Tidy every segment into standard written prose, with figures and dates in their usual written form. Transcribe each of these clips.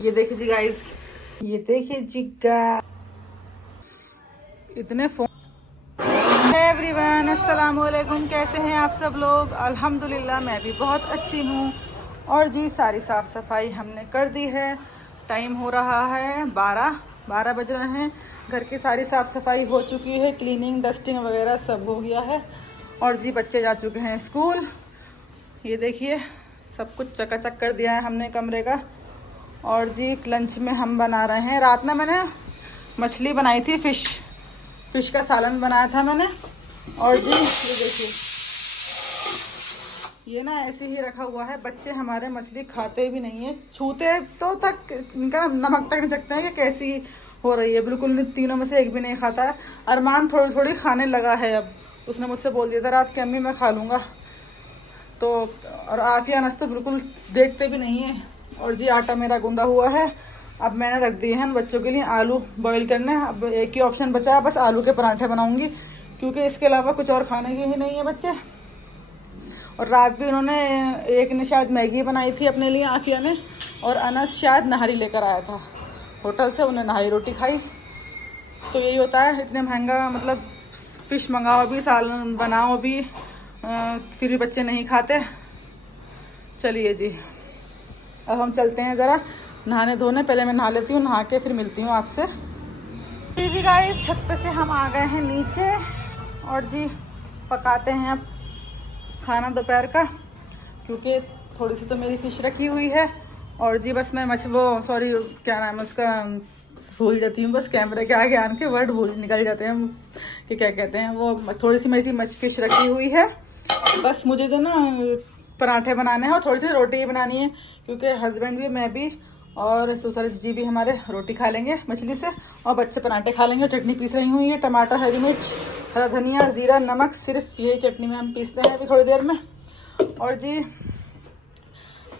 ये देखिए जी गाइस, ये देखिए जी इतने फोन। एवरीवन अस्सलाम वालेकुम, कैसे हैं आप सब लोग। अल्हम्दुलिल्लाह मैं भी बहुत अच्छी हूँ। और जी सारी साफ़ सफाई हमने कर दी है। टाइम हो रहा है 12 बज रहे हैं। घर की सारी साफ़ सफाई हो चुकी है, क्लीनिंग डस्टिंग वगैरह सब हो गया है। और जी बच्चे जा चुके हैं स्कूल। ये देखिए सब कुछ चकाचक कर दिया है हमने कमरे का। और जी लंच में हम बना रहे हैं, रात में मैंने मछली बनाई थी, फिश का सालन बनाया था मैंने। और जी ये देखिए, ये ना ऐसे ही रखा हुआ है। बच्चे हमारे मछली खाते भी नहीं है, छूते तो तक इनका नमक तक नहीं चखते हैं कि कैसी हो रही है। बिल्कुल तीनों में से एक भी नहीं खाता है। अरमान थोड़ी थोड़ी खाने लगा है अब। उसने मुझसे बोल दिया था रात के, अम्मी मैं खा लूँगा। तो और आफिया अनस तो बिल्कुल देखते भी नहीं है। और जी आटा मेरा गूंदा हुआ है। अब मैंने रख दिए हैं बच्चों के लिए आलू बॉईल करने। अब एक ही ऑप्शन बचा है, बस आलू के पराठे बनाऊंगी, क्योंकि इसके अलावा कुछ और खाने के ही नहीं है बच्चे। और रात भी उन्होंने, एक ने शायद मैगी बनाई थी अपने लिए आफिया ने, और अनस शायद नहारी लेकर आया था होटल से, उन्हें नहारी रोटी खाई। तो यही होता है, इतने महंगा मतलब फ़िश मंगाओ भी, सालन बनाओ भी, फिर भी बच्चे नहीं खाते। चलिए जी अब हम चलते हैं ज़रा नहाने धोने। पहले मैं नहा लेती हूँ, नहा के फिर मिलती हूँ आपसे। जी गाइस छत पे से हम आ गए हैं नीचे। और जी पकाते हैं अब खाना दोपहर का, क्योंकि थोड़ी सी तो मेरी फ़िश रखी हुई है। और जी बस मैं सॉरी क्या नाम है उसका, भूल जाती हूँ बस कैमरे के आगे आन के वर्ड भूल निकल जाते हैं कि क्या कहते हैं वो। थोड़ी सी मेरी फ़िश रखी हुई है। बस मुझे जो ना पराठे बनाने हैं और थोड़ी सी रोटी बनानी है, क्योंकि हस्बैंड भी, मैं भी और ससुर जी भी हमारे रोटी खा लेंगे मछली से, और बच्चे पराठे खा लेंगे। चटनी पीस रही हूँ, ये टमाटर, हरी मिर्च, हरा धनिया, ज़ीरा, नमक, सिर्फ यही चटनी में हम पीसते हैं अभी थोड़ी देर में। और जी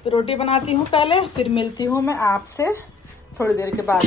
रोटी बनाती हूँ पहले, फिर मिलती हूँ मैं आपसे थोड़ी देर के बाद।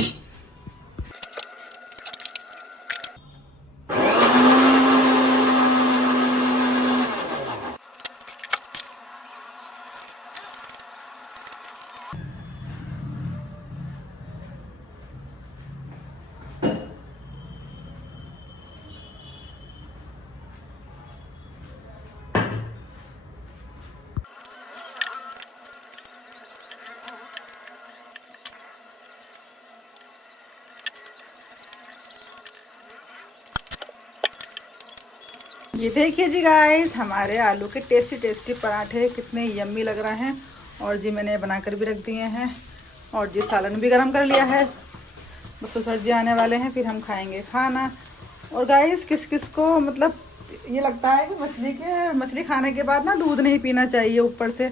ये देखिए जी गाइस, हमारे आलू के टेस्टी टेस्टी पराठे कितने यम्मी लग रहे हैं। और जी मैंने बनाकर भी रख दिए हैं। और जी सालन भी गरम कर लिया है। बस ससुर जी आने वाले हैं, फिर हम खाएंगे खाना। और गाइस किस किस को मतलब ये लगता है कि मछली खाने के बाद ना दूध नहीं पीना चाहिए ऊपर से,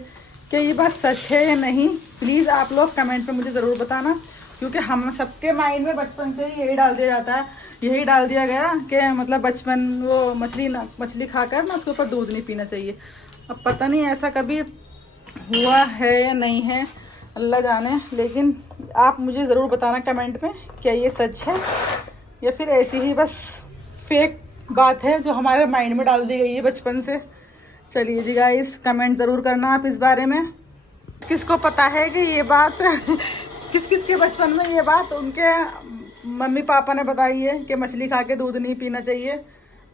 क्या ये बात सच है या नहीं? प्लीज़ आप लोग कमेंट पे मुझे ज़रूर बताना, क्योंकि हम सबके माइंड में बचपन से ही यही डाल दिया जाता है, यही डाल दिया गया कि मतलब बचपन वो मछली खाकर ना उसके ऊपर दूध नहीं पीना चाहिए। अब पता नहीं ऐसा कभी हुआ है या नहीं है, अल्लाह जाने। लेकिन आप मुझे ज़रूर बताना कमेंट में, क्या ये सच है या फिर ऐसी ही बस फेक बात है जो हमारे माइंड में डाल दी गई है बचपन से। चलिए जी गाइस कमेंट ज़रूर करना आप इस बारे में, किसको पता है कि ये बात किस किस के बचपन में ये बात उनके मम्मी पापा ने बताई है कि मछली खा के दूध नहीं पीना चाहिए।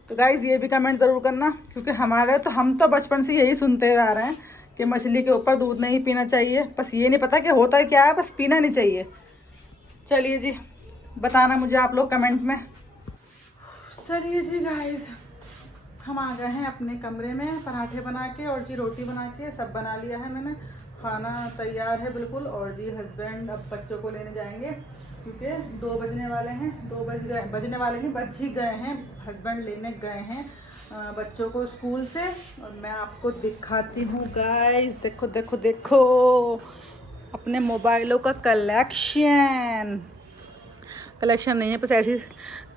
तो गाइज़ ये भी कमेंट ज़रूर करना, क्योंकि हम तो बचपन से यही सुनते हुए आ रहे हैं कि मछली के ऊपर दूध नहीं पीना चाहिए। बस ये नहीं पता कि होता है क्या है, बस पीना नहीं चाहिए। चलिए जी बताना मुझे आप लोग कमेंट में। चलिए जी गाइस हम आ गए हैं अपने कमरे में, पराठे बना के और जी रोटी बना के सब बना लिया है मैंने। खाना तैयार है बिल्कुल। और जी हस्बैंड अब बच्चों को लेने जाएंगे, क्योंकि 2 बजने वाले हैं। 2 बजने वाले नहीं, बज ही गए हैं। हस्बैंड लेने गए हैं बच्चों को स्कूल से। और मैं आपको दिखाती हूँ गाइस, देखो देखो देखो अपने मोबाइलों का कलेक्शन नहीं है, बस ऐसी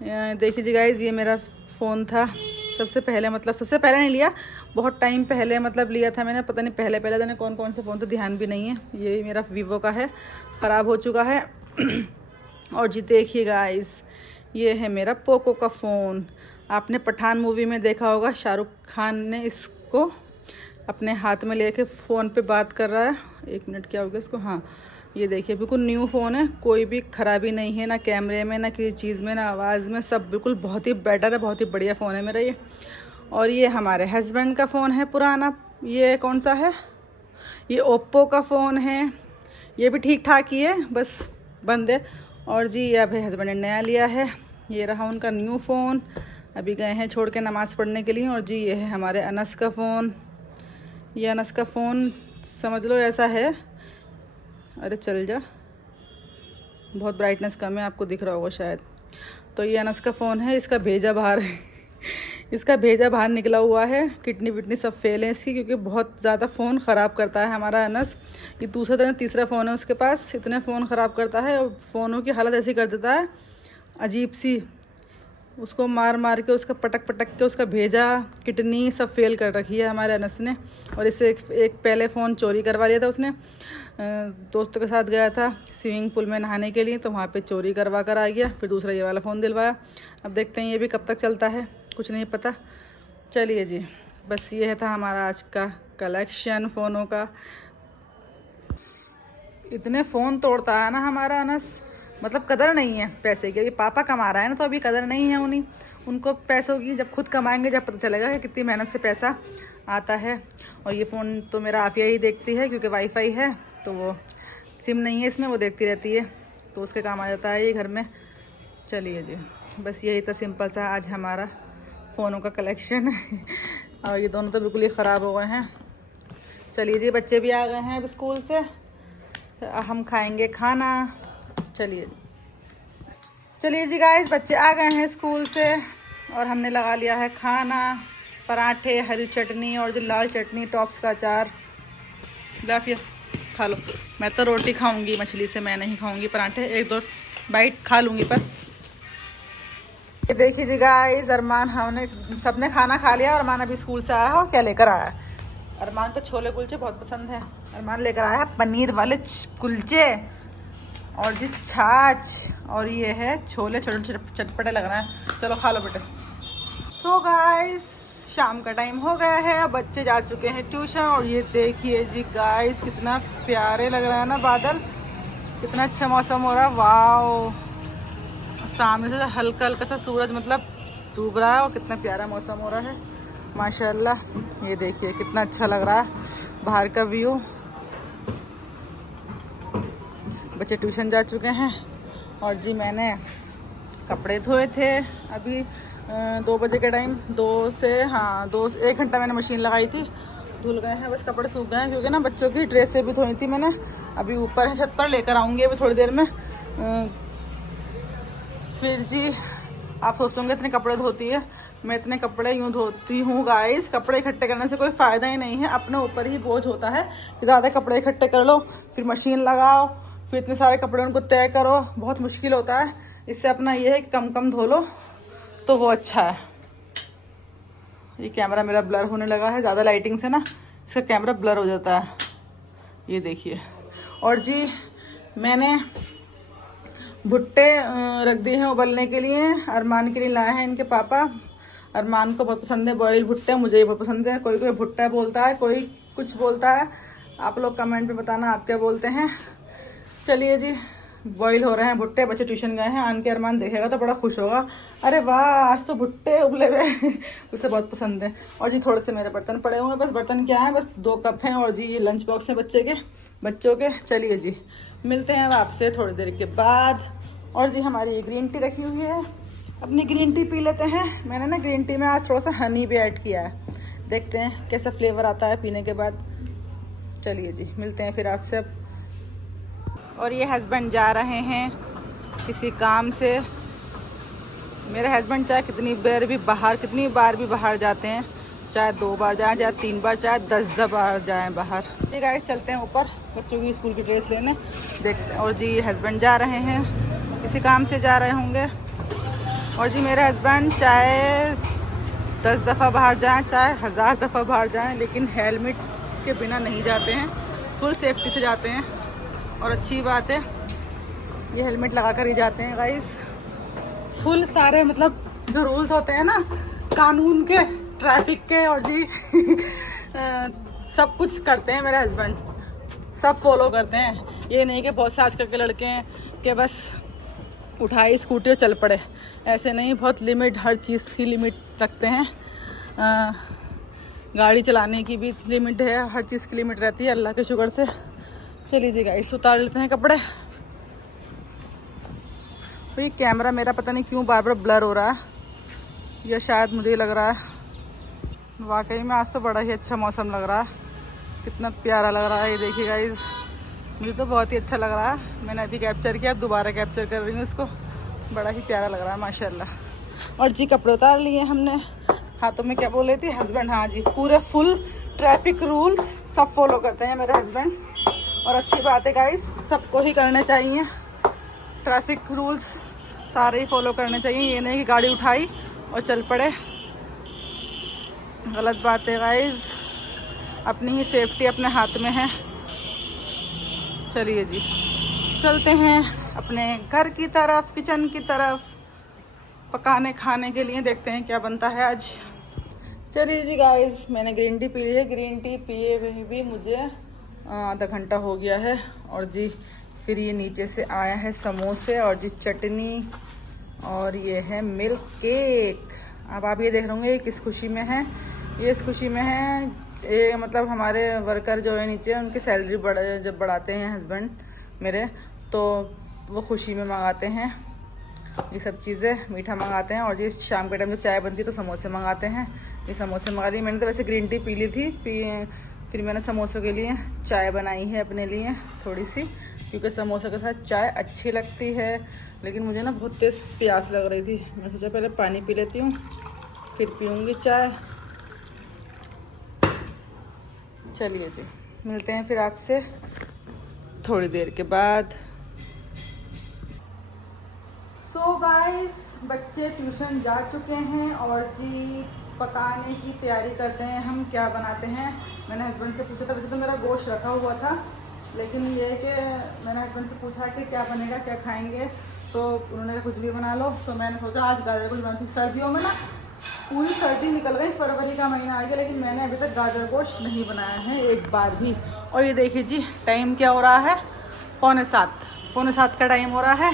देखिए जी गाइस, ये मेरा फ़ोन था सबसे पहले, मतलब सबसे पहले नहीं लिया, बहुत टाइम पहले मतलब लिया था मैंने। पता नहीं पहले दिन कौन कौन से फ़ोन तो ध्यान भी नहीं है। ये मेरा वीवो का है, ख़राब हो चुका है। और जी देखिए गाइस, ये है मेरा पोको का फ़ोन। आपने पठान मूवी में देखा होगा, शाहरुख खान ने इसको अपने हाथ में लेके फ़ोन पे बात कर रहा है। 1 मिनट क्या हो गया इसको, हाँ ये देखिए बिल्कुल न्यू फ़ोन है, कोई भी ख़राबी नहीं है, ना कैमरे में ना किसी चीज़ में ना आवाज़ में, सब बिल्कुल बहुत ही बेटर है, बहुत ही बढ़िया फ़ोन है मेरा ये। और ये हमारे हस्बैंड का फ़ोन है पुराना, ये कौन सा है, ये ओप्पो का फ़ोन है, ये भी ठीक ठाक ही है, बस बंद है। और जी ये अभी हस्बैंड ने नया लिया है, ये रहा उनका न्यू फ़ोन, अभी गए हैं छोड़ के नमाज़ पढ़ने के लिए। और जी ये है हमारे अनस का फ़ोन, ये अनस का फ़ोन समझ लो ऐसा है, अरे चल जा, बहुत ब्राइटनेस कम है, आपको दिख रहा होगा शायद। तो ये अनस का फ़ोन है, इसका भेजा बाहर है इसका भेजा बाहर निकला हुआ है, किडनी विडनी सब फेल है इसकी, क्योंकि बहुत ज़्यादा फ़ोन ख़राब करता है हमारा अनस। ये दूसरा तरह तीसरा फ़ोन है उसके पास, इतने फ़ोन ख़राब करता है और फ़ोनों की हालत ऐसी कर देता है अजीब सी, उसको मार मार के उसका पटक पटक के उसका भेजा किडनी सब फेल कर रखी है हमारे अनस ने। और इससे एक पहले फ़ोन चोरी करवा लिया था उसने, दोस्तों के साथ गया था स्विमिंग पूल में नहाने के लिए, तो वहाँ पे चोरी करवा कर आ गया, फिर दूसरा ये वाला फ़ोन दिलवाया। अब देखते हैं ये भी कब तक चलता है, कुछ नहीं पता। चलिए जी, बस ये था हमारा आज का कलेक्शन फ़ोनों का। इतने फ़ोन तोड़ता है ना हमारा अनस, मतलब कदर नहीं है पैसे की। ये पापा कमा रहा है ना, तो अभी कदर नहीं है उनको पैसों की, जब खुद कमाएंगे जब पता चलेगा कि कितनी मेहनत से पैसा आता है। और ये फ़ोन तो मेरा आफिया ही देखती है, क्योंकि वाईफाई है तो वो सिम नहीं है इसमें, वो देखती रहती है, तो उसके काम आ जाता है ये घर में। चलिए जी, बस यही था सिंपल सा आज हमारा फ़ोनों का कलेक्शन और ये दोनों तो बिल्कुल ही ख़राब हो गए हैं। चलिए जी, बच्चे भी आ गए हैं अब स्कूल से, हम खाएंगे खाना। चलिए जी गाइस, बच्चे आ गए हैं स्कूल से और हमने लगा लिया है खाना, पराठे, हरी चटनी और जो लाल चटनी, टॉप्स का अचार। लाफिया खा लो, मैं तो रोटी खाऊंगी मछली से, मैं नहीं खाऊंगी पराठे, एक दो बाइट खा लूँगी पर। ये देखिए जी गाइस, अरमान हमने सबने खाना खा लिया और अरमान अभी स्कूल से आया है और क्या लेकर आया है। अरमान को छोले कुलचे बहुत पसंद है, अरमान लेकर आया है पनीर वाले कुलचे और जी छाछ, और ये है छोले, छोटे चटपटे लग रहा है। चलो खा लो बेटे। सो गाइस, शाम का टाइम हो गया है, बच्चे जा चुके हैं ट्यूशन। और ये देखिए जी गाइस, कितना प्यारे लग रहा है ना बादल, कितना अच्छा मौसम हो रहा है, वाओ। सामने से हल्का हल्का सा सूरज मतलब डूब रहा है और कितना प्यारा मौसम हो रहा है माशाल्लाह। ये देखिए कितना अच्छा लग रहा है बाहर का व्यू। बच्चे ट्यूशन जा चुके हैं और जी मैंने कपड़े धोए थे अभी 2 बजे के टाइम, 1 घंटा मैंने मशीन लगाई थी, धुल गए हैं, बस कपड़े सूख गए हैं, क्योंकि ना बच्चों की ड्रेसें भी धोई थी मैंने। अभी ऊपर है छत पर, लेकर आऊँगी अभी थोड़ी देर में। फिर जी आप सोचते होंगे इतने कपड़े धोती है, मैं इतने कपड़े यूँ धोती हूँ गाइस, कपड़े इकट्ठे करने से कोई फ़ायदा ही नहीं है, अपने ऊपर ही बोझ होता है कि ज़्यादा कपड़े इकट्ठे कर लो, फिर मशीन लगाओ, फिर इतने सारे कपड़े उनको तय करो, बहुत मुश्किल होता है। इससे अपना ये है कि कम कम धो लो तो वो अच्छा है। ये कैमरा मेरा ब्लर होने लगा है, ज़्यादा लाइटिंग से ना इसका कैमरा ब्लर हो जाता है, ये देखिए। और जी मैंने भुट्टे रख दिए हैं उबलने के लिए, अरमान के लिए लाए हैं इनके पापा। अरमान को बहुत पसंद है बॉयल भुट्टे, मुझे भी बहुत पसंद है। कोई कोई भुट्टा बोलता है, कोई कुछ बोलता है, आप लोग कमेंट में बताना आप क्या बोलते हैं। चलिए जी, बॉईल हो रहे हैं भुट्टे, बच्चे ट्यूशन गए हैं, आन के अरमान देखेगा तो बड़ा खुश होगा, अरे वाह आज तो भुट्टे उबले हुए उसे बहुत पसंद है। और जी थोड़े से मेरे बर्तन पड़े हुए हैं, बस बर्तन क्या है, बस 2 कप हैं, और जी ये लंच बॉक्स है बच्चों के। चलिए जी, मिलते हैं अब आपसे थोड़ी देर के बाद। और जी हमारी ये ग्रीन टी रखी हुई है, अपनी ग्रीन टी पी लेते हैं। मैंने ना ग्रीन टी में आज थोड़ा सा हनी भी ऐड किया है, देखते हैं कैसा फ्लेवर आता है पीने के बाद। चलिए जी, मिलते हैं फिर आपसे अब। और ये हस्बैंड जा रहे हैं किसी काम से। मेरे हस्बैंड चाहे कितनी बार भी बाहर जाते हैं, चाहे 2 बार जाएं, चाहे 3 बार, चाहे 10 बार जाएं बाहर। ये गाइस चलते हैं ऊपर बच्चों की स्कूल की ड्रेस लेने, देखते हैं। और जी हस्बैंड जा रहे हैं, किसी काम से जा रहे होंगे। और जी मेरे हस्बैंड चाहे 10 दफ़ा बाहर जाएं, चाहे 1000 दफ़ा बाहर जाएं, लेकिन हेलमेट के बिना नहीं जाते हैं, फुल सेफ्टी से जाते हैं। और अच्छी बात है, ये हेलमेट लगा कर ही जाते हैं गाइस, फुल सारे मतलब जो रूल्स होते हैं ना कानून के, ट्रैफिक के, और जी सब कुछ करते हैं मेरे हस्बैंड। सब फॉलो करते हैं। ये नहीं कि बहुत से आजकल के लड़के हैं कि बस उठाई स्कूटी और चल पड़े, ऐसे नहीं, बहुत लिमिट, हर चीज़ की लिमिट रखते हैं। गाड़ी चलाने की भी लिमिट है, हर चीज़ की लिमिट रहती है अल्लाह के शुक्र से। चलिए जी गाइस, उतार लेते हैं कपड़े। तो ये कैमरा मेरा पता नहीं क्यों बार बार ब्लर हो रहा है, या शायद मुझे लग रहा है। वाकई में आज तो बड़ा ही अच्छा मौसम लग रहा है, कितना प्यारा लग रहा है। ये देखिए गाइस, मुझे तो बहुत ही अच्छा लग रहा है। मैंने अभी कैप्चर किया, दोबारा कैप्चर कर रही हूँ इसको, बड़ा ही प्यारा लग रहा है माशाल्लाह। और जी कपड़े उतार लिए हमने। हाथों में क्या बोल रही थी? हस्बैंड। हाँ जी, पूरे फुल ट्रैफिक रूल्स सब फॉलो करते हैं मेरे हस्बैंड, और अच्छी बात है गाइस, सबको ही करने चाहिए। ट्रैफिक रूल्स सारे ही फॉलो करने चाहिए, ये नहीं कि गाड़ी उठाई और चल पड़े, गलत बात है गाइस। अपनी ही सेफ्टी अपने हाथ में है। चलिए जी, चलते हैं अपने घर की तरफ, किचन की तरफ, पकाने खाने के लिए। देखते हैं क्या बनता है आज। चलिए जी गाइस, मैंने ग्रीन टी पी ली है। ग्रीन टी पिए हुए भी मुझे आधा घंटा हो गया है। और जी फिर ये नीचे से आया है समोसे, और जी चटनी, और ये है मिल्क केक। अब आप ये देख रहे होंगे ये किस खुशी में है? ये इस खुशी में है, ये मतलब हमारे वर्कर जो है नीचे, उनकी सैलरी जब बढ़ाते हैं हस्बैंड मेरे, तो वो खुशी में मंगाते हैं ये सब चीज़ें, मीठा मंगाते हैं। और जी शाम के टाइम जब चाय बनती है तो समोसे मंगाते हैं। ये समोसे मंगा लिए। मैंने तो वैसे ग्रीन टी पी ली थी, फिर मैंने समोसों के लिए चाय बनाई है अपने लिए थोड़ी सी, क्योंकि समोसे के साथ चाय अच्छी लगती है। लेकिन मुझे ना बहुत तेज़ प्यास लग रही थी, मैं सोचा पहले पानी पी लेती हूँ फिर पीऊँगी चाय। चलिए जी, मिलते हैं फिर आपसे थोड़ी देर के बाद। सो गाइस, बच्चे ट्यूशन जा चुके हैं, और जी पकाने की तैयारी करते हैं हम। क्या बनाते हैं? मैंने हस्बैंड से पूछा था, वैसे तो मेरा गोश्त रखा हुआ था, लेकिन ये है कि मैंने हस्बैंड से पूछा कि क्या बनेगा, क्या खाएंगे, तो उन्होंने कहा कुछ भी बना लो। तो मैंने सोचा आज गाजर गोश्त बनाती हूँ। सर्दियों में ना पूरी सर्दी निकल गई, फरवरी का महीना आ गया, लेकिन मैंने अभी तक गाजर गोश्त नहीं बनाया है एक बार भी। और ये देखिए जी, टाइम क्या हो रहा है? 6:45 का टाइम हो रहा है।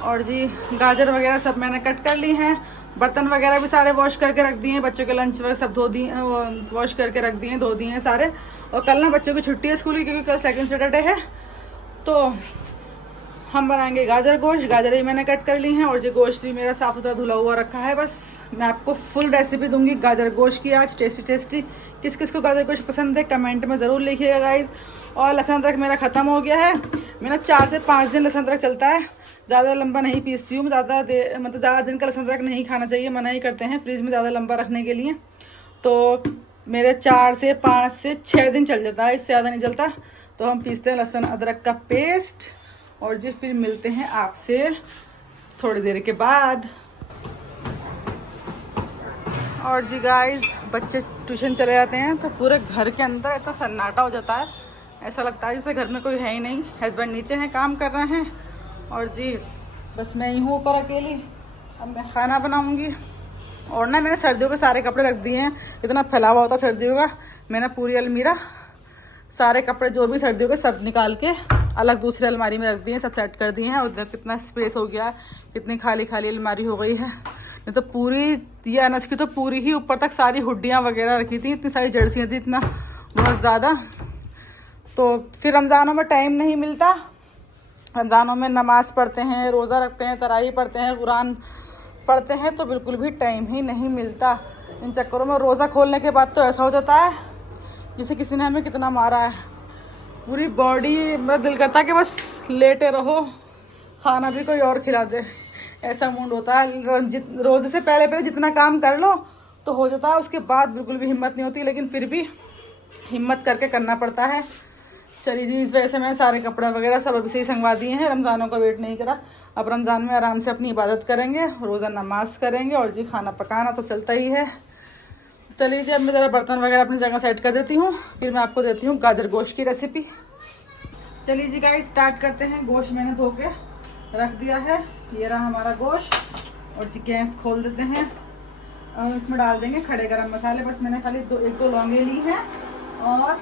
और जी गाजर वगैरह सब मैंने कट कर ली हैं। बर्तन वगैरह भी सारे वॉश करके रख दिए हैं, बच्चों के लंच वगैरह सब धो दिए, वॉश करके रख दिए, धो दिए हैं सारे। और कल ना बच्चों की छुट्टी है स्कूल की, क्योंकि कल सेकंड सैटरडे है, तो हम बनाएंगे गाजर गोश्त। गाजर भी मैंने कट कर ली हैं, और जो गोश्त भी मेरा साफ़ सुथरा धुला हुआ रखा है। बस मैं आपको फुल रेसिपी दूंगी गाजर गोश्त की आज, टेस्टी टेस्टी। किस किस को गाजर गोश्त पसंद है कमेंट में ज़रूर लिखिएगा गाइज़। और लहसुन अदरक मेरा ख़त्म हो गया है। मेरा 4 से 5 दिन लहसुन अदरक चलता है, ज़्यादा लंबा नहीं पीसती हूँ। मतलब ज़्यादा दिन का लहसुन अदरक नहीं खाना चाहिए, मना ही करते हैं फ्रिज में ज़्यादा लंबा रखने के लिए। तो मेरे 4 से 5 से 6 दिन चल जाता है, इससे ज़्यादा नहीं चलता। तो हम पीसते हैं लहसुन अदरक का पेस्ट, और जी फिर मिलते हैं आपसे थोड़ी देर के बाद। और जी गाइस, बच्चे ट्यूशन चले जाते हैं तो पूरे घर के अंदर इतना सन्नाटा हो जाता है, ऐसा लगता है जैसे घर में कोई है ही नहीं। हस्बैंड नीचे हैं, काम कर रहे हैं, और जी बस मैं ही हूँ ऊपर अकेली। अब मैं खाना बनाऊँगी। और ना मैंने सर्दियों के सारे कपड़े रख दिए हैं, इतना फैलावा होता सर्दियों का। मैंने पूरी अलमीरा सारे कपड़े जो भी सर्दियों के सब निकाल के अलग दूसरी अलमारी में रख दिए, सब सेट कर दिए हैं। और उधर कितना स्पेस हो गया, कितनी खाली खाली अलमारी हो गई है। नहीं तो पूरी ये अनस की तो पूरी ही ऊपर तक सारी हुड्डियाँ वगैरह रखी थी, इतनी सारी जर्सियाँ थी, इतना बहुत ज़्यादा। तो फिर रमज़ानों में टाइम नहीं मिलता। रमज़ानों में नमाज़ पढ़ते हैं, रोज़ा रखते हैं, तरावी पढ़ते हैं, कुरान पढ़ते हैं, तो बिल्कुल भी टाइम ही नहीं मिलता। इन चक्करों में रोज़ा खोलने के बाद तो ऐसा हो जाता है जैसे किसी ने हमें कितना मारा है। पूरी बॉडी में दिल करता है कि बस लेटे रहो, खाना भी कोई और खिला दे, ऐसा मूड होता है। रोज़े से पहले जितना काम कर लो तो हो जाता है, उसके बाद बिल्कुल भी हिम्मत नहीं होती, लेकिन फिर भी हिम्मत करके करना पड़ता है। चलिए जी, इस वजह से मैंने सारे कपड़े वगैरह सब अभी से ही संगवा दिए हैं, रमज़ानों का वेट नहीं करा। अब रमज़ान में आराम से अपनी इबादत करेंगे, रोज़ा नमाज करेंगे, और जी खाना पकाना तो चलता ही है। चलिए जी, अब मैं ज़रा बर्तन वगैरह अपनी जगह सेट कर देती हूँ, फिर मैं आपको देती हूँ गाजर गोश्त की रेसिपी। चलिए जी गाइस, स्टार्ट करते हैं। गोश्त मैंने धो के रख दिया है, ये रहा हमारा गोश्त। और जी गैस खोल देते हैं, और इसमें डाल देंगे खड़े गरम मसाले। बस मैंने खाली 1-2 लौंगे ली हैं, और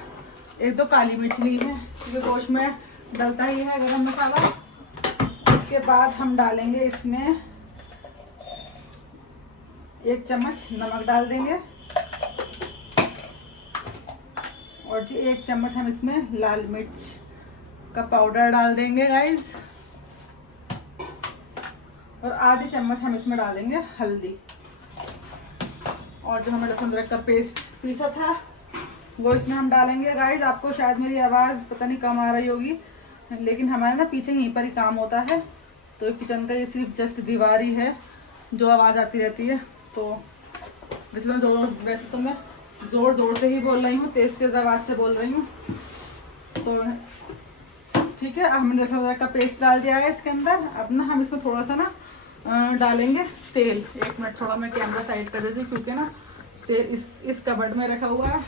एक तो काली मिर्च ली है क्योंकि गोश्त में डलता ही है गरम मसाला। इसके बाद हम डालेंगे इसमें 1 चम्मच नमक डाल देंगे और जी 1 चम्मच हम इसमें लाल मिर्च का पाउडर डाल देंगे गाइस और आधी चम्मच हम इसमें डालेंगे हल्दी। और जो हमें लहसुन अदरक का पेस्ट पीसा था वो इसमें हम डालेंगे गाइस। आपको शायद मेरी आवाज़ पता नहीं कम आ रही होगी, लेकिन हमारे ना पीछे यहीं पर ही काम होता है, तो किचन का ये सिर्फ जस्ट दीवार ही है जो आवाज़ आती रहती है। तो वैसे तो मैं ज़ोर ज़ोर से ही बोल रही हूँ, तेज़ तेज़ आवाज़ से बोल रही हूँ। तो ठीक है, हमने लहसुन अदरक का पेस्ट डाल दिया है इसके अंदर। अब ना हम इसमें थोड़ा सा ना डालेंगे तेल। 1 मिनट थोड़ा मैं कैमरा साइड कर देती हूँ क्योंकि ना तेल इस कबर्ड में रखा हुआ है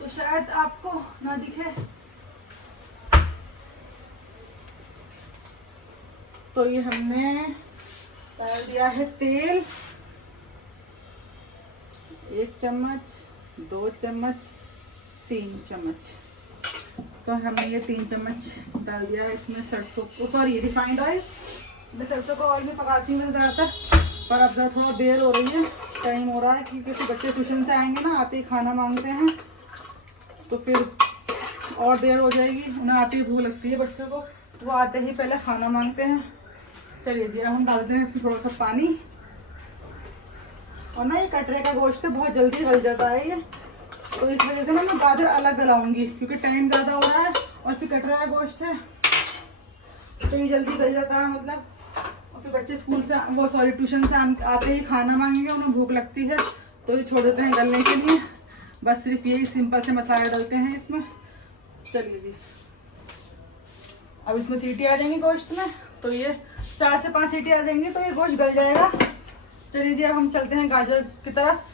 तो शायद आपको ना दिखे। तो ये हमने डाल दिया है तेल, 1 चम्मच, 2 चम्मच, 3 चम्मच। तो हमने ये 3 चम्मच डाल दिया है इसमें सरसों को, सॉरी रिफाइंड ऑयल। मैं सरसों को ऑयल में पकाती हूँ ज़्यादातर, पर अब ज़रा थोड़ा देर हो रही है, टाइम हो रहा है क्योंकि बच्चे ट्यूशन से आएंगे ना, आते ही खाना मांगते हैं तो फिर और देर हो जाएगी। उन्हें आते ही भूख लगती है बच्चों को, वो आते ही पहले खाना मांगते हैं। चलिए जी, अब हम डालते हैं इसमें थोड़ा सा पानी। और ना ये कटरे का गोश्त है, बहुत जल्दी गल जाता है ये, तो इस वजह से ना मैं गाजर अलग गलाऊंगी क्योंकि टाइम ज़्यादा हो रहा है और फिर कटरे का गोश्त है तो ये जल्दी गल जाता है मतलब। और फिर बच्चे स्कूल से ट्यूशन से आते ही खाना मांगेंगे, उन्हें भूख लगती है तो ये छोड़ देते हैं गलने के लिए। बस सिर्फ यही सिंपल से मसाला डालते हैं इसमें। चलिए जी, अब इसमें सीटी आ जाएंगी गोश्त में, तो ये 4 से 5 सीटी आ जाएंगी तो ये गोश्त गल जाएगा। चलिए जी, अब हम चलते हैं गाजर की तरफ।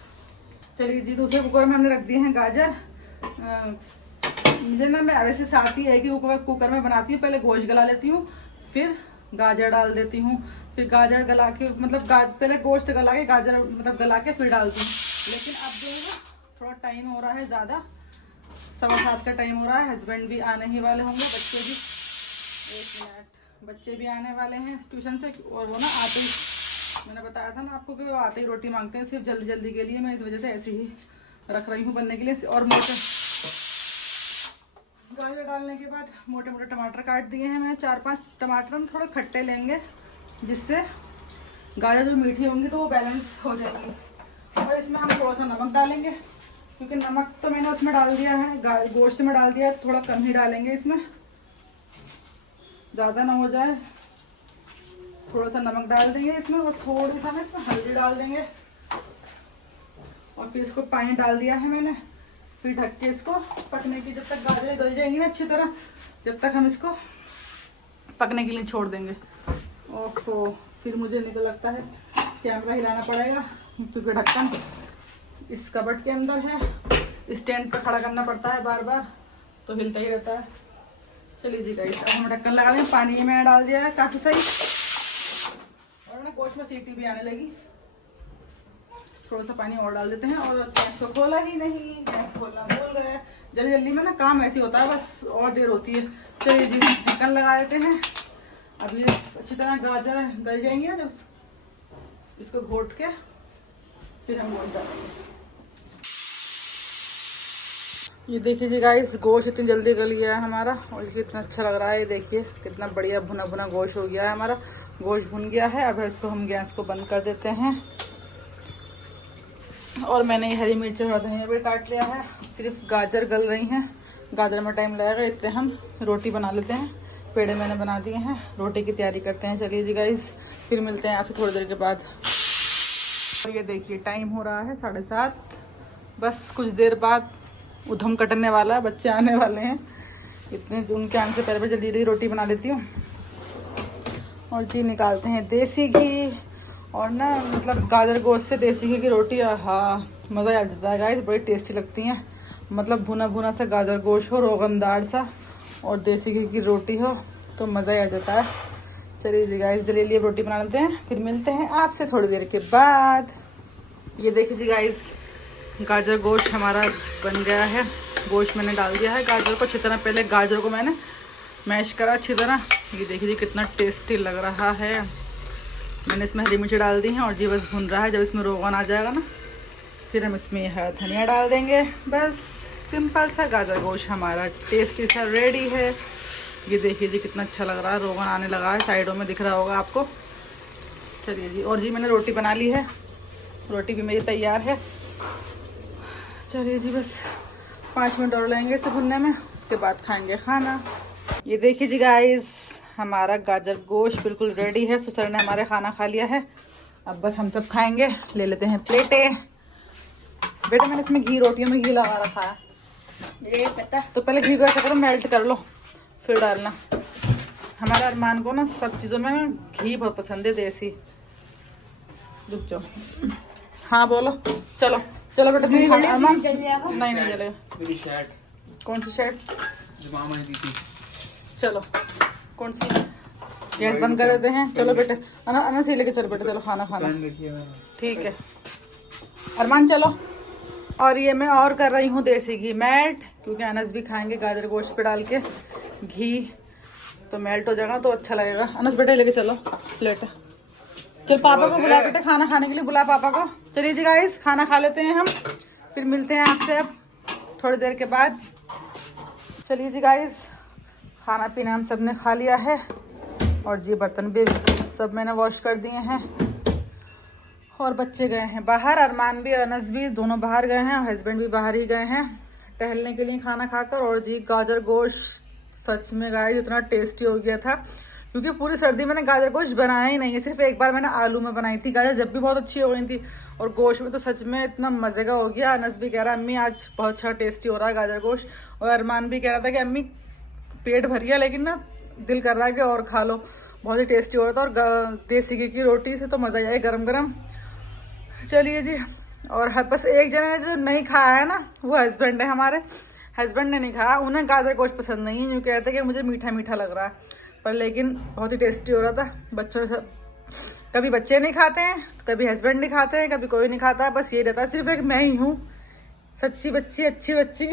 चलिए जी, दूसरे कुकर में हमने रख दिए हैं गाजर। मुझे ना मैं वैसे साथ ही है कि कुकर में बनाती हूँ, पहले गोश्त गला लेती हूँ फिर गाजर डाल देती हूँ, फिर गाजर गला के मतलब पहले गोश्त गला के गाजर मतलब गला के फिर डालती हूँ। लेकिन अब जो है ना थोड़ा टाइम हो रहा है ज़्यादा, 7:15 का टाइम हो रहा है, हस्बैंड भी आने ही वाले होंगे, बच्चे भी 1 मिनट, बच्चे भी आने वाले हैं ट्यूशन से। और वो ना आते ही, मैंने बताया था ना आपको कि वो आते ही रोटी मांगते हैं सिर्फ जल्दी जल्दी के लिए। मैं इस वजह से ऐसे ही रख रही हूँ बनने के लिए। और मोटे गाजर डालने के बाद मोटे मोटे टमाटर काट दिए हैं मैंने, 4-5 टमाटर। हम थोड़े खट्टे लेंगे जिससे गाजर जो मीठी होंगी तो वो बैलेंस हो जाएगी। और इसमें हम थोड़ा सा नमक डालेंगे क्योंकि नमक तो मैंने उसमें डाल दिया है, गोश्त में डाल दिया है, थोड़ा कम ही डालेंगे इसमें, ज़्यादा ना हो जाए। थोड़ा सा नमक डाल देंगे इसमें और थोड़ी सा ना इसमें हल्दी डाल देंगे। और फिर इसको पानी डाल दिया है मैंने, फिर ढक के इसको पकने की, जब तक गाजरें गल जाएंगी ना अच्छी तरह, जब तक हम इसको पकने के लिए छोड़ देंगे। ओहो, फिर मुझे निकल लगता है कैमरा हिलाना पड़ेगा क्योंकि ढक्कन इस कबर्ड के अंदर है, स्टैंड पर खड़ा करना पड़ता है बार बार, तो हिलता ही रहता है। चलिए जी गाइस, अब हम ढक्कन लगा दें। पानी मैंने डाल दिया है काफ़ी सही, और ना गोश्त में सीटी भी आने लगी, थोड़ा सा पानी और डाल देते हैं। और गैस को खोला ही नहीं, गैस खोलना भूल गए। जल्दी जल्दी में ना काम ऐसे होता है, बस और देर होती है। चलिए जी, ढक्कन लगा देते हैं। अब ये अच्छी तरह गाजर गल जाएंगी ना, जब इसको घोट के फिर हम गोश्त डालेंगे। ये देखिए जी गाइस, गोश्त इतनी जल्दी गल गया है हमारा और ये कितना अच्छा लग रहा है। ये देखिए कितना बढ़िया भुना भुना गोश्त हो गया है हमारा, गोश्त भुन गया है। अब इसको हम गैस को बंद कर देते हैं। और मैंने ये हरी मिर्च और धनिया भी काट लिया है, सिर्फ गाजर गल रही हैं, गाजर में टाइम लगेगा। इतने हम रोटी बना लेते हैं, पेड़े मैंने बना दिए हैं, रोटी की तैयारी करते हैं। चलिए जी गाइस, फिर मिलते हैं आपसे थोड़ी देर के बाद। और ये देखिए टाइम हो रहा है 7:30, बस कुछ देर बाद उधम कटने वाला है, बच्चे आने वाले हैं। इतने उनके आने से पहले जल्दी जल्दी रोटी बना लेती हूँ। और जी निकालते हैं देसी घी, और ना मतलब गाजर गोश्त से देसी घी की रोटी, हाँ मज़ा आ जाता है गाइस, बड़ी टेस्टी लगती हैं। मतलब भुना भुना सा गाजर गोश्त हो, रोगनदार सा, और देसी घी की रोटी हो तो मज़ा ही आ जाता है। चलिए जी गाइस, जल्दी जल्दी रोटी बना लेते हैं, फिर मिलते हैं आपसे थोड़ी देर के बाद। ये देखिए जी गाइस, गाजर गोश्त हमारा बन गया है। गोश्त मैंने डाल दिया है, गाजर को अच्छी तरह, पहले गाजर को मैंने मैश करा अच्छी तरह। ये देखिए कितना टेस्टी लग रहा है। मैंने इसमें हरी मिर्ची डाल दी है और जी बस भुन रहा है। जब इसमें रोगन आ जाएगा ना, फिर हम इसमें हरा धनिया डाल देंगे। बस सिंपल सा गाजर गोश्त हमारा टेस्टी सा रेडी है। ये देखिए जी कितना अच्छा लग रहा है, रोगन आने लगा है, साइडों में दिख रहा होगा आपको। चलिए जी, और जी मैंने रोटी बना ली है, रोटी भी मेरी तैयार है। चलिए जी, बस 5 मिनट और लगेंगे इसे भुनने में, उसके बाद खाएंगे खाना। ये देखिए जी गाइस, हमारा गाजर गोश्त बिल्कुल रेडी है। ससुर ने हमारे खाना खा लिया है, अब बस हम सब खाएंगे। ले लेते हैं प्लेटें। बेटा मैंने इसमें घी, रोटियों में घी लगा रखा है, मुझे पता। तो पहले घी को ऐसा करो, मेल्ट कर लो, फिर डालना। हमारे अरमान को ना सब चीज़ों में घी बहुत पसंद है, देसी। रुक जाओ, हाँ बोलो। चलो चलो बेटा तुम खाना। अरमान नहीं जलेगा। मेरी शर्ट। कौन सी शर्ट? जो मामा ने दी थी। चलो कौन सी? गैस बंद कर देते हैं। चलो बेटे, अना से लेके चलो बेटे, चलो खाना खाना। ठीक है अरमान चलो। और ये मैं और कर रही हूँ देसी घी मेल्ट, क्योंकि अनस भी खाएंगे गाजर गोश्त पे डाल के घी, तो मेल्ट हो जाएगा तो अच्छा लगेगा। अनस बेटे लेके चलो प्लेट। चल पापा को बुला बेटे, खाना खाने के लिए बुला पापा को। चलिए जी गाइस, खाना खा लेते हैं हम, फिर मिलते हैं आपसे अब थोड़ी देर के बाद। चलिए जी गाइस, खाना पीना हम सब ने खा लिया है, और जी बर्तन भी सब मैंने वॉश कर दिए हैं। और बच्चे गए हैं बाहर, अरमान भी अनस भी दोनों बाहर गए हैं, हस्बैंड भी बाहर ही गए हैं टहलने के लिए खाना खाकर। और जी गाजर गोश्त सच में गाइस इतना टेस्टी हो गया था, क्योंकि पूरी सर्दी मैंने गाजर गोश्त बनाया ही नहीं है, सिर्फ एक बार मैंने आलू में बनाई थी। गाजर जब भी बहुत अच्छी हो गई थी, और गोश्त में तो सच में इतना मज़े का हो गया। अनस भी कह रहा अम्मी आज बहुत अच्छा टेस्टी हो रहा है गाजर गोश्त, और अरमान भी कह रहा था कि अम्मी पेट भर गया लेकिन ना दिल कर रहा है कि और खा लो, बहुत ही टेस्टी हो रहा था। और देसी घी की रोटी से तो मज़ा ही आया गरम गरम। चलिए जी, और बस एक जने ने जो नहीं खाया है ना, वो हस्बैंड है हमारे। हस्बैंड ने नहीं खाया, उन्हें गाजर गोश्त पसंद नहीं है, यूँ कहते कि मुझे मीठा मीठा लग रहा है, पर लेकिन बहुत ही टेस्टी हो रहा था। बच्चों ने सब, कभी बच्चे नहीं खाते हैं, कभी हस्बैंड नहीं खाते हैं, कभी कोई नहीं खाता है, बस यही रहता है। सिर्फ एक मैं ही हूँ सच्ची बच्ची, अच्छी बच्ची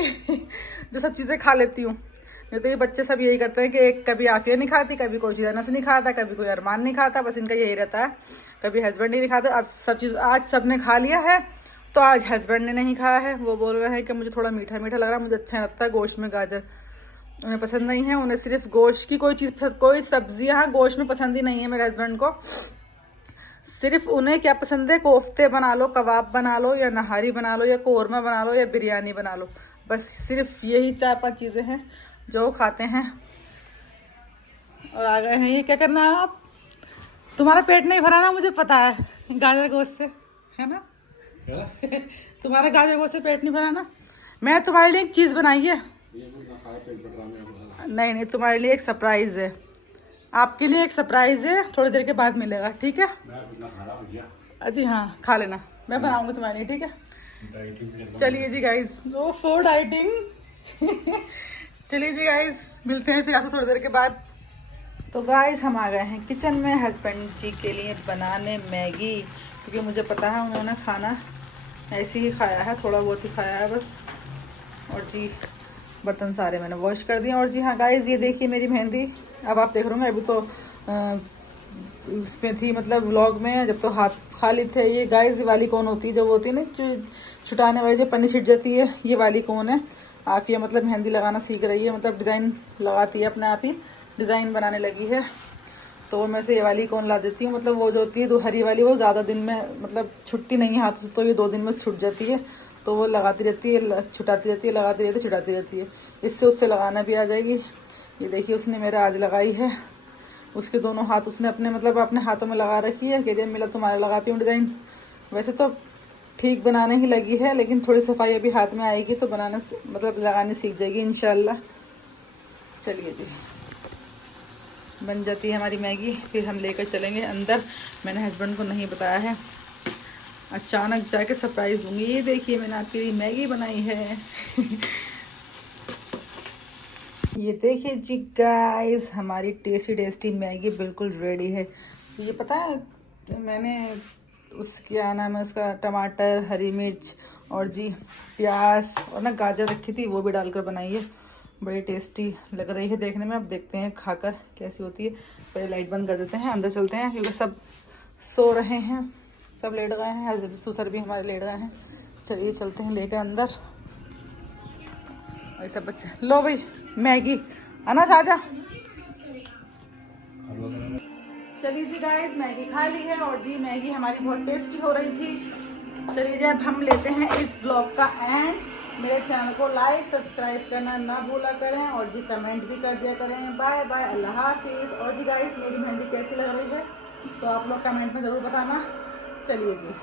जो सब चीज़ें खा लेती हूँ। नहीं तो ये बच्चे सब यही करते हैं कि एक कभी आफिया नहीं खाती, कभी कोई चीज़ अनस नहीं खाता, कभी कोई अरमान नहीं खाता, बस इनका यही रहता है। कभी हस्बैंड ही नहीं खाता। अब सब चीज़ आज सब ने खा लिया है, तो आज हस्बैंड ने नहीं खाया है। वो बोल रहे हैं कि मुझे थोड़ा मीठा मीठा लग रहा है, मुझे अच्छा लगता है गोश्त में गाजर, उन्हें पसंद नहीं है। उन्हें सिर्फ गोश्त की कोई चीज़ पसंद, कोई सब्जियाँ गोश्त में पसंद ही नहीं है मेरे हस्बैंड को। सिर्फ उन्हें क्या पसंद है, कोफ्ते बना लो, कबाब बना लो, या नहारी बना लो, या कौरमा बना लो, या बिरयानी बना लो, बस सिर्फ यही 4-5 चीज़ें हैं जो खाते हैं। और आ गए हैं, ये क्या करना है आप? तुम्हारा पेट नहीं भरा ना, मुझे पता है, गाजर गोश्त से, है ना? तुम्हारा गाजर गोश्त से पेट नहीं भरा ना। मैं तुम्हारे लिए एक चीज़ बनाई है। नहीं नहीं, तुम्हारे लिए एक सरप्राइज है, आपके लिए एक सरप्राइज है, थोड़ी देर के बाद मिलेगा, ठीक है? जी हाँ, खा लेना, मैं बनाऊंगी तुम्हारे लिए, ठीक है? चलिए जी गाइस, नो फॉर डाइटिंग। चलिए जी गाइस, मिलते हैं फिर आपको थोड़ी देर के बाद। तो गाइस हम आ गए हैं किचन में हस्बैंड जी के लिए बनाने मैगी, क्योंकि मुझे पता है उन्होंने खाना ऐसे ही खाया है, थोड़ा बहुत ही खाया है बस। और जी बर्तन सारे मैंने वॉश कर दिए। और जी हाँ गाइस, ये देखिए मेरी मेहंदी, अब आप देख रहे होंगे, अभी तो उसमें थी, मतलब व्लॉग में, जब तो हाथ खाली थे। ये गाइस वाली कौन होती है, जो होती है ना छुटाने वाली, जो पन्नी छिट जाती है, ये वाली कौन है। आफिया मतलब मेहंदी लगाना सीख रही है, मतलब डिज़ाइन लगाती है अपने आप ही, डिज़ाइन बनाने लगी है। तो मैं से ये वाली कौन ला देती हूँ, मतलब वो जो होती है हरी वाली, वो ज़्यादा दिन में मतलब छुट्टी नहीं है हाथ से, तो ये 2 दिन में छुट जाती है, तो वो लगाती रहती है, छुटाती रहती है, लगाती रहती है, छुटाती रहती है। इससे उससे लगाना भी आ जाएगी। ये देखिए उसने मेरा आज लगाई है, उसके दोनों हाथ उसने अपने मतलब अपने हाथों में लगा रखी है। कह दिया मिला तुम्हारे लगाती हूँ डिज़ाइन। वैसे तो ठीक बनाने ही लगी है, लेकिन थोड़ी सफाई अभी हाथ में आएगी तो बनाना मतलब लगाने सीख जाएगी इंशाल्लाह। चलिए जी, बन जाती है हमारी मैगी, फिर हम लेकर चलेंगे अंदर। मैंने हस्बैंड को नहीं बताया है, अचानक जाके सरप्राइज़ दूंगी। ये देखिए मैंने आपके लिए मैगी बनाई है। ये देखिए जी गाइस, हमारी टेस्टी टेस्टी मैगी बिल्कुल रेडी है। ये पता है मैंने क्या नाम है उसका, टमाटर, हरी मिर्च और जी प्याज और ना गाजर रखी थी, वो भी डालकर बनाई है। बड़ी टेस्टी लग रही है देखने में। अब देखते हैं खाकर कैसी होती है। पहले लाइट बंद कर देते हैं, अंदर चलते हैं क्योंकि सब सो रहे हैं, सब लेट गए हैं। हजरत सुसर भी हमारे लेट गए हैं। चलिए चलते हैं लेकर अंदर। और सब बच्चे, लो भाई मैगी, अनस आजा। चलिए जी गाइस, मैगी खा ली है और जी मैगी हमारी बहुत टेस्टी हो रही थी। चलिए जी अब हम लेते हैं इस ब्लॉग का एंड। मेरे चैनल को लाइक सब्सक्राइब करना ना भूला करें और जी कमेंट भी कर दिया करें। बाय बाय, अल्लाह हाफिज़। और जी गाइस मेरी मेहंदी कैसी लग रही है तो आप लोग कमेंट में ज़रूर बताना। चलिए जी।